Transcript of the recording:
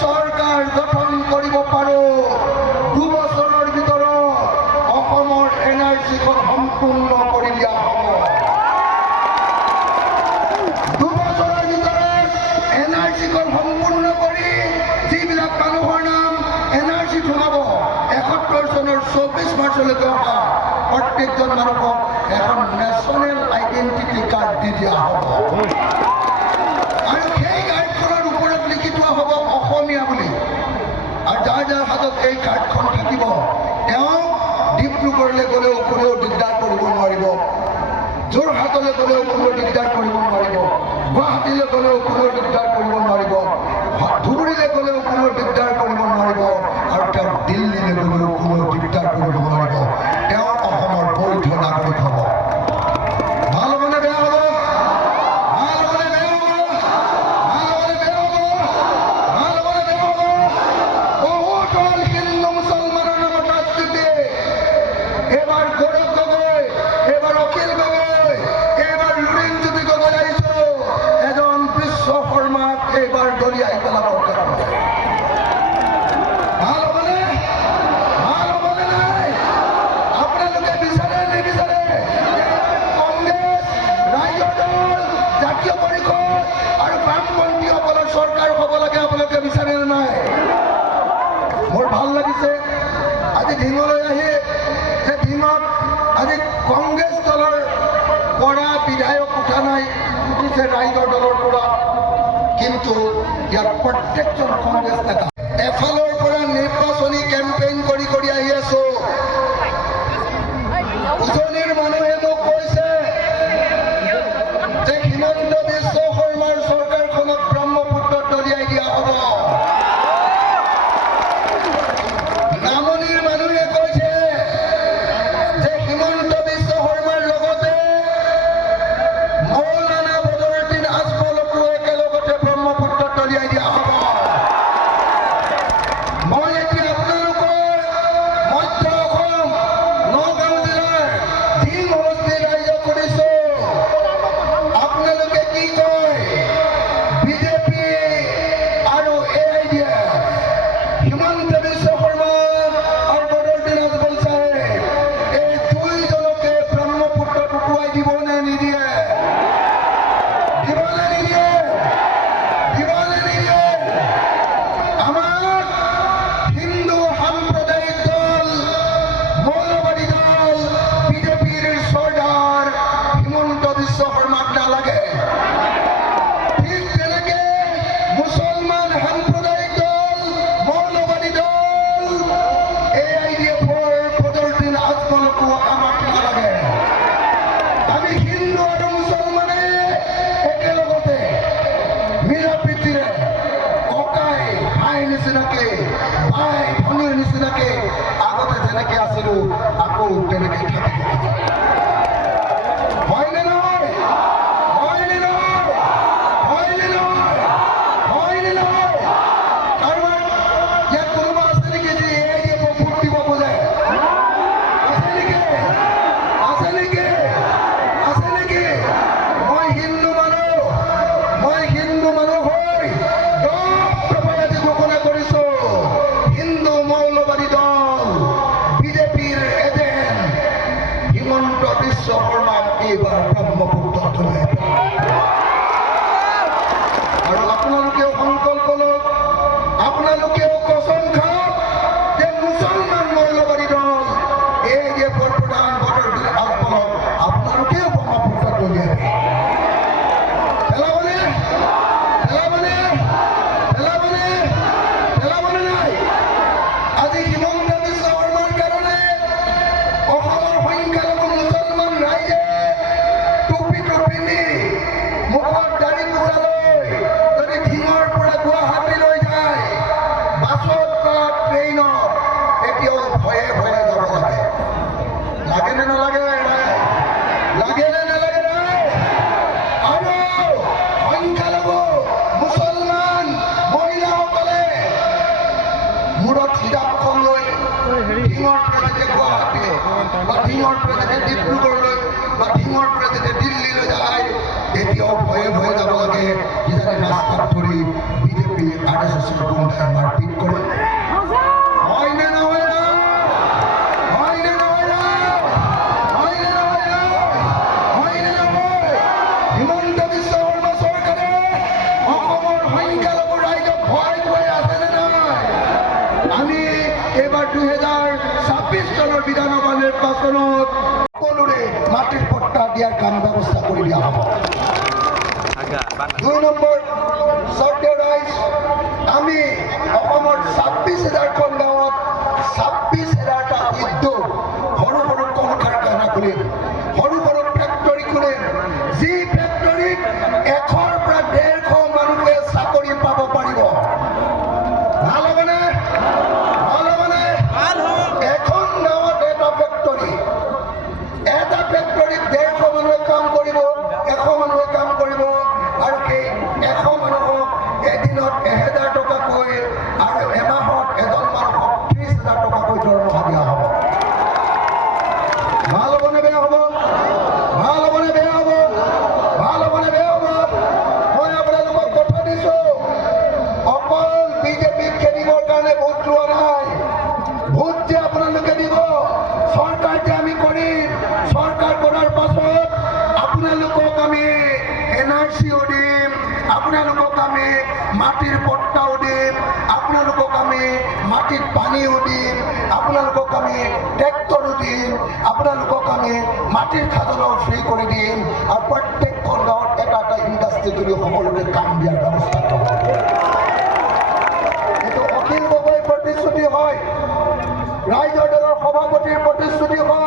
চৰকাৰ গঠন কৰিব পাৰোঁ 2 বছৰৰ ভিতৰত অসমৰ NRCখন সম্পূৰ্ণ কৰি দিয়া হ'ব। 2 বছৰৰ ভিতৰত NRCখন সম্পূৰ্ণ কৰি যিবিলাক মানুহৰ নাম NRC সোমাব 71 চনৰ 24 মাৰ্চলৈকে অহা প্ৰত্যেকজন মানুহক এখন নেশ্যনেল আইডেণ্টিটি কাৰ্ড দি দিয়া হ'ব। আৰু সেই কাৰ্ডখনৰ ওপৰত লিখি থোৱা হ'ব অসমীয়া বুলি। আৰু যাৰ যাৰ হাতত এই কাৰ্ডখন থাকিব তেওঁ ডিব্ৰুগড়লৈ গ'লেও কোনেও দিগদাৰ কৰিব নোৱাৰিব, যোৰহাটলৈ গ'লেও কোনেও দিগদাৰ কৰিব নোৱাৰিব, গুৱাহাটীলৈ গ'লেও কোনেও দিগদাৰ কৰিব নোৱাৰিব, ধুবুৰীলৈ গ'লেও কোনেও দিগদাৰ কৰিব নোৱাৰিব, আৰু তেওঁ দিল্লীলৈ গ'লেও কোনেও দিগদাৰ কৰিব নোৱাৰিব। তেওঁ অসমৰ বৈধ নাগৰিক হ'ব। ভাল হ'বনে বেয়া হ'ব? ভাল হ'বনে বেয়া হ'ব? ভাল হ'বনে বেয়া হ'ব? ভাল হ'বনে বেয়া হ'ব? বহুত হ'ল হিন্দু মুছলমানৰ নামত ৰাজনীতি। এইবাৰ গৌৰৱ গগৈ, এইবাৰ অখিল গগৈ, এইবাৰ লুৰিণজ্যোতি গগৈ আহিছোঁ এজন বিশ্ব শৰ্মাক এইবাৰ দলিয়াই পেলাবৰ কাৰণে। ভাল হ'বনে? ভাল হ'বনে নাই? আপোনালোকে বিচাৰে নিবিচাৰে? কংগ্ৰেছ, ৰাইজৰ দল, জাতীয় পৰিষদ আৰু বামপন্থীসকলৰ চৰকাৰ হ'ব লাগে আপোনালোকে বিচাৰে নে নাই? মোৰ ভাল লাগিছে আজি ঢিঙলৈ আহি যে ঢিঙত আজি কংগ্ৰেছ দলৰ পৰা বিধায়ক উঠা নাই, উঠিছে ৰাইজৰ দলৰ পৰা। কিন্তু ইয়াৰ প্ৰত্যেকজন কংগ্ৰেছ নেতা এফালৰ পৰা নিৰ্বাচনী কেম্পেইন কৰি কৰি আহি আছো। উজনিৰ মানুহে মোক কৈছে যে হিমন্ত বিশ্ব শৰ্মাৰ চৰকাৰখনক ব্ৰহ্মপুত্ৰত দলিয়াই দিয়া হ'ব। নামনিৰ মানুহে কৈছে যে হিমন্ত বিশ্ব শৰ্মাৰ লগতে মৌলানা বদৰুদ্দিন আজমলকো একেলগতে ব্ৰহ্মপুত্ৰত দলিয়াই দিয়া হ'ব। মই এতিয়া আপোনালোকৰ মধ্য অসম নগাঁও জিলাৰ ঢিং সমষ্টিৰ ৰাইজক সুধিছোঁ, আপোনালোকে কি কয়? বিজেপি আৰু AIDF হিমন্ত বিশ্ব শৰ্মা আৰু বদৰুদ্দিন আজমল চাহেব এই দুইজনকে ব্ৰহ্মপুত্ৰত উটুৱাই দিব নে নিদিয়ে? দিব নে নিদিয়ে? দিব নে নিদিয়ে? আমাৰ হিন্দু সাম্প্ৰদায়িক দল, মৌলবাদী দল বিজেপিৰ চৰ্দাৰ হিমন্ত বিশ্ব শৰ্মাক নালাগে। ঠিক তেনেকে মুছলমান সাম্প্ৰদায়িক দল, মৌলবাদী দল AIDFৰ বদৰুদ্দিন আজমলকো আমাক নালাগে। আমি হিন্দু আৰু মুছলমানে একেলগতে মিলা প্ৰীতিৰে ককাই ভাই নিচিনাকে, ভাই ভনীৰ নিচিনাকে আগতে যেনেকে আছিলো আকৌ তেনেকে থাকিব। হয়নে নহয়? হয়নে নহয়? হয়নে নহয়? হয়নে নহয়? কাৰোবাৰ ইয়াত কোনোবা আছে নেকি যে AIDFক ভোট দিব খোজে? আছে নেকি? আছে নেকি? আছে নেকি? মই হিন্দু মানুহ হৈ 10 দফাই আজি ঘোষণা কৰিছো। হিন্দু মৌলবাদী দল বিজেপিৰ এজেণ্ট হিমন্ত বিশ্ব শৰ্মাক এইবাৰ ব্ৰহ্মপুত্ৰত দলিয়াই দিব। আৰু আপোনালোকেও সংকল্প লওক, আপোনালোকেও কচম খাওক যে মুছলমান মৌলবাদী দল AIDFৰ প্ৰধান বদৰুদ্দিন আজমলক আপোনালোকেও ব্ৰহ্মপুত্ৰত দলিয়াই দিব। পেলাবনে? পেলাবনে? পেলাবনে? পেলাবনে নাই? আজি হিমন্ত বিশ্ব শৰ্মাৰ কাৰণে অসমৰ সংখ্যালঘু মুছলমান ৰাইজে টুপি পিন্ধি মুখত দাড়ি মোচা লৈ যদি ঢিঙৰ পৰা গুৱাহাটীলৈ যায়, বাছত বা ট্ৰেইনত এতিয়াও ভয়ে ভয়ে যাব লাগে। লাগে নে নালাগে? লাগে নে নালাগে? আৰু সংখ্যালঘু মুছলমান মহিলাসকলে মূৰত হিজাবখন লৈ 2 নম্বৰ চৰ্টেজ ৰাইজ আমি অসমৰ 26,000খন গাঁৱত 26,000টা উদ্যোগ সৰু সৰু কল কাৰখানা খুলিম, সৰু সৰু ফেক্টৰী খুলিম, যি ফেক্টৰীত 100ৰ পৰা 150 মানুহে চাকৰি পাব পাৰিব। ভাল হ'বনে? ভাল হ'বনে? এখন গাঁৱত এটা ফেক্টৰীত 150 মানুহে কাম কৰিব, 100 মানুহে কাম কৰিব আৰু সেই 100 মানুহক এদিনত 1,000 টকাকৈ আৰু এমাহত এজন মানুহক 30,000 টকাকৈ দৰমহা দিয়া হ'ব। ভাল হ'বনে বেয়া হ'ব? ভাল হ'বনে বেয়া হ'ব? ভাল হ'বনে বেয়া হ'ব? মই আপোনালোকক কথা দিছো, অকল বিজেপিক খেলিবৰ কাৰণে ভোট লোৱা নাই। ভোট যে আপোনালোকে দিব, চৰকাৰ যে আমি কৰিম, চৰকাৰ কৰাৰ পাছত আপোনালোকক আমি NRCও দিম, আপোনালোকক আমি মাটিৰ পট্টাও দিম, আপোনালোকক আমি মাটিত পানীও দিম, আপোনালোকক আমি ট্ৰেক্টৰো দিম, আপোনালোকক আমি মাটিৰ খাজনাও ফ্ৰী কৰি দিম আৰু প্ৰত্যেকখন গাঁৱত এটা এটা ইণ্ডাষ্ট্ৰী তুলি সকলোকে কাম দিয়াৰ ব্যৱস্থা কৰিব। এইটো অখিল গগৈৰ প্ৰতিশ্ৰুতি হয়, ৰাইজৰ দলৰ সভাপতিৰ প্ৰতিশ্ৰুতি হয়।